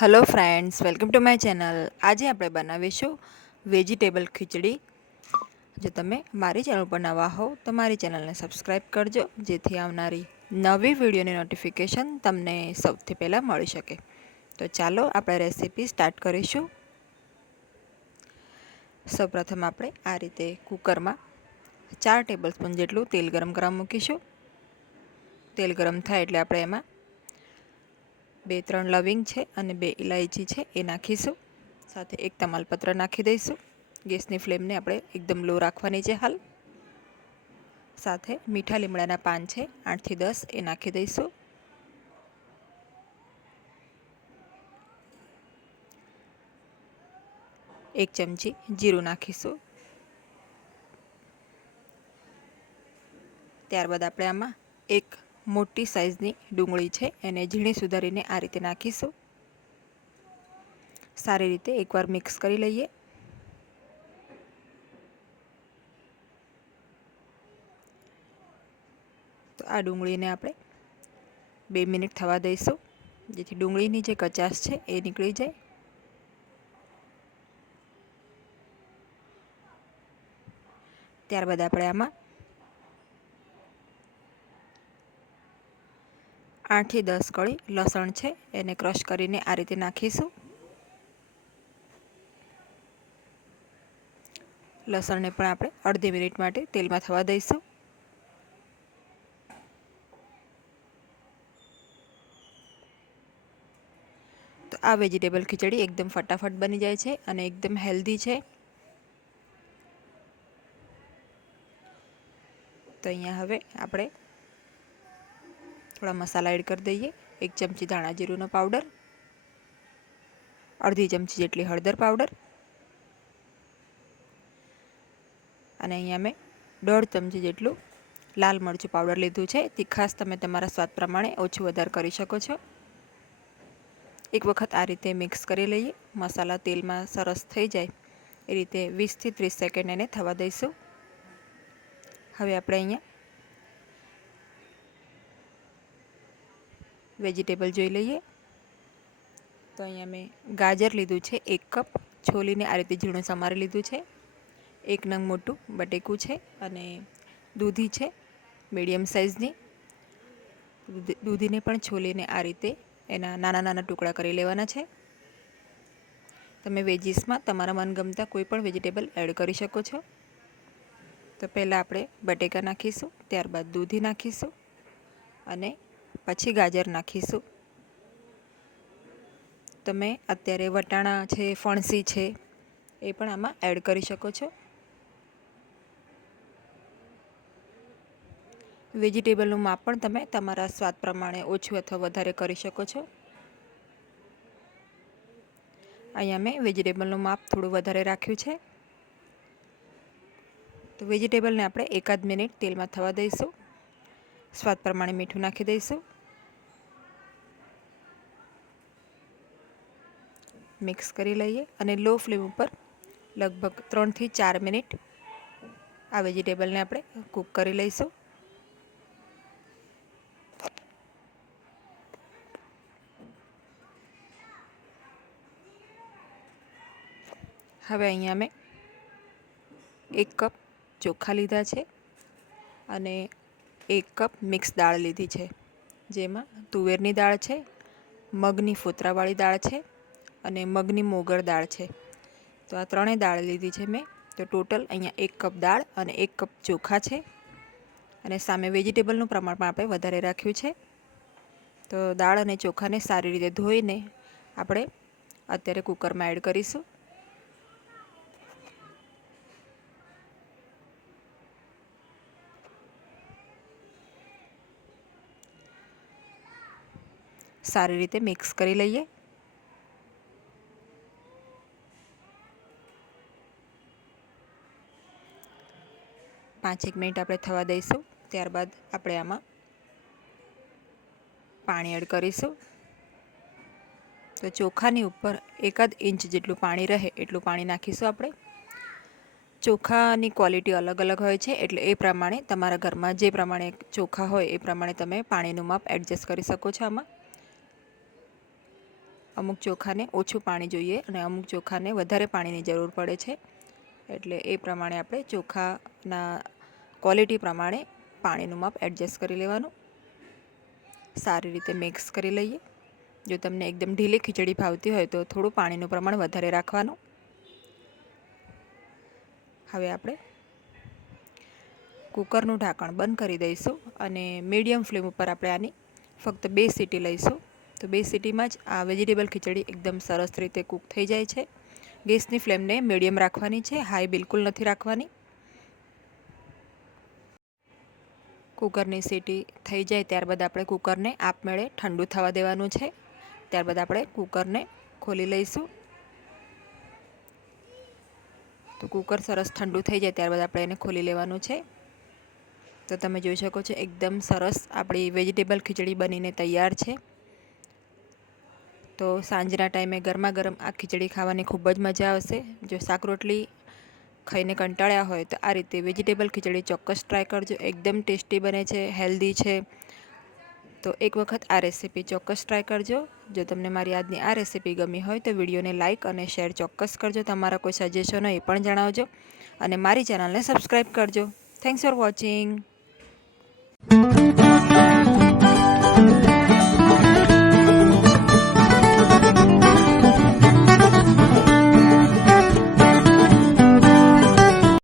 Hello friends welcome to my channel આજે આપણે બનાવીશું વેજીટેબલ ખીચડી. જો તમે મારી ચેનલ પર નવા હો, તો મારી ચેનલને સબસ્ક્રાઈબ કરજો, જેથી આવનારી નવી વિડીયોની નોટિફિકેશન તમને સૌથી પહેલાં મળી શકે. તો ચાલો આપણે રેસીપી સ્ટાર્ટ કરીશું. સૌપ્રથમ આપણે આ રીતે કુકરમાં ચાર ટેબલ સ્પૂન જેટલું તેલ ગરમ કરવા મૂકીશું. તેલ ગરમ થાય એટલે આપણે એમાં બે ત્રણ લવિંગ છે અને બે ઇલાયચી છે, એ નાખીશું. સાથે એક તમાલપત્ર નાખી દઈશું. ગેસની ફ્લેમને આપણે એકદમ લો રાખવાની છે હાલ. સાથે મીઠા લીમડાના પાન છે, આઠથી દસ, એ નાખી દઈશું. એક ચમચી જીરું નાખીશું. ત્યારબાદ આપણે આમાં એક મોટી સાઇઝની ડુંગળી છે. એને ઝીણી સુધારીને આ રીતે નાખીશું. સારી રીતે એકવાર મિક્સ કરી લઈએ. તો આ ડુંગળીને આપણે બે મિનિટ થવા દઈશું. જેથી ડુંગળીની જે કચાશ છે એ નીકળી જાય. ત્યારબાદ આપણે આમાં આઠથી દસ કળી લસણ છે, એને ક્રશ કરીને આ રીતે નાખીશું. લસણને પણ આપણે અડધી મિનિટ માટે તેલમાં થવા દઈશું. તો આ વેજીટેબલ ખીચડી એકદમ ફટાફટ બની જાય છે અને એકદમ હેલ્ધી છે. તો અહીંયા હવે આપણે થોડા મસાલા એડ કરી દઈએ. એક ચમચી ધાણા જીરુંનો પાવડર, અડધી ચમચી જેટલી હળદર પાવડર અને અહીંયા મેં દોઢ ચમચી જેટલું લાલ મરચું પાવડર લીધું છે. તીખાસ તમે તમારા સ્વાદ પ્રમાણે ઓછું વધારે કરી શકો છો. એક વખત આ રીતે મિક્સ કરી લઈએ. મસાલા તેલમાં સરસ થઈ જાય. એ રીતે વીસથી ત્રીસ સેકન્ડ એને થવા દઈશું. હવે આપણે અહીંયા વેજીટેબલ જોઈ લઈએ. તો અહીંયા મેં ગાજર લીધું છે એક કપ, છોલીને આ રીતે ઝીણું સમારી લીધું છે. એક નંગ મોટું બટેકું છે અને દૂધી છે, મીડિયમ સાઇઝની. દૂધીને પણ છોલીને આ રીતે એના નાના નાના ટુકડા કરી લેવાના છે. તમે વેજીસમાં તમારા મનગમતા કોઈ પણ વેજીટેબલ એડ કરી શકો છો. તો પહેલાં આપણે બટેકા નાખીશું, ત્યારબાદ દૂધી નાખીશું અને પછી ગાજર નાખીશું. તમે અત્યારે વટાણા છે, ફણસી છે, એ પણ આમાં એડ કરી શકો છો. વેજીટેબલનું માપ પણ તમે તમારા સ્વાદ પ્રમાણે ઓછું અથવા વધારે કરી શકો છો. અહીંયા મેં વેજીટેબલનું માપ થોડું વધારે રાખ્યું છે. તો વેજીટેબલને આપણે એકાદ મિનિટ તેલમાં થવા દઈશું. સ્વાદ પ્રમાણે મીઠું નાખી દઈશું. મિક્સ કરી લઈએ અને લો ફ્લેમ ઉપર લગભગ ત્રણથી ચાર મિનિટ આ વેજીટેબલને આપણે કૂક કરી લઈશું. હવે અહીંયા મેં એક કપ ચોખા લીધા છે અને એક કપ મિક્સ દાળ લીધી છે, જેમાં તુવેરની દાળ છે, મગની ફોતરાવાળી દાળ છે અને મગની મોગર દાળ છે. તો આ ત્રણેય દાળ લીધી છે મેં. તો ટોટલ અહીંયા એક કપ દાળ અને એક કપ ચોખા છે. અને સામે વેજીટેબલનું પ્રમાણ પણ આપણે વધારે રાખ્યું છે. તો દાળ અને ચોખાને સારી રીતે ધોઈને આપણે અત્યારે કુકરમાં એડ કરીશું. સારી રીતે મિક્સ કરી લઈએ. પાંચેક મિનિટ આપણે થવા દઈશું. ત્યારબાદ આપણે આમાં પાણી એડ કરીશું. તો ચોખાની ઉપર એકાદ ઇંચ જેટલું પાણી રહે એટલું પાણી નાખીશું આપણે. ચોખાની ક્વોલિટી અલગ અલગ હોય છે એટલે એ પ્રમાણે તમારા ઘરમાં જે પ્રમાણે ચોખા હોય એ પ્રમાણે તમે પાણીનું માપ એડજસ્ટ કરી શકો છો આમાં. અમુક ચોખાને ઓછું પાણી જોઈએ અને અમુક ચોખાને વધારે પાણીની જરૂર પડે છે. એટલે એ પ્રમાણે આપણે ચોખાના ક્વોલિટી પ્રમાણે પાણીનું માપ એડજસ્ટ કરી લેવાનું. સારી રીતે મિક્સ કરી લઈએ. જો તમને એકદમ ઢીલી ખીચડી ભાવતી હોય તો થોડું પાણીનું પ્રમાણ વધારે રાખવાનું. હવે આપણે કુકરનું ઢાંકણ બંધ કરી દઈશું અને મીડિયમ ફ્લેમ ઉપર આપણે આની ફક્ત બે સીટી લઈશું. તો બે સીટીમાં જ આ વેજીટેબલ ખીચડી એકદમ સરસ રીતે કૂક થઈ જાય છે. ગેસની ફ્લેમને મીડિયમ રાખવાની છે, હાઈ બિલકુલ નથી રાખવાની. કુકરની સીટી થઈ જાય ત્યારબાદ આપણે કુકરને આપમેળે ઠંડુ થવા દેવાનું છે. ત્યારબાદ આપણે કુકરને ખોલી લઈશું. તો કુકર સરસ ઠંડુ થઈ જાય ત્યારબાદ આપણે એને ખોલી લેવાનું છે. તો તમે જોઈ શકો છો એકદમ સરસ આપણી વેજીટેબલ ખીચડી બનીને તૈયાર છે. તો સાંજના ટાઈમે ગરમા ગરમ આ ખીચડી ખાવાની ખૂબ જ મજા આવશે. જો શાક રોટલી ખાઈને કંટાળ્યા હોય તો આ રીતે વેજીટેબલ ખીચડી ચોક્કસ ટ્રાય કરજો. એકદમ ટેસ્ટી બને છે હેલ્ધી છે. તો એક વખત આ રેસીપી ચોક્કસ ટ્રાય કરજો. જો તમને મારી આજની આ રેસીપી ગમી હોય તો વિડીયોને લાઇક અને શેર ચોક્કસ કરજો. તમારા કોઈ સજેશનો એ પણ જણાવજો. અને મારી ચેનલને સબસ્ક્રાઈબ કરજો. Thanks for watching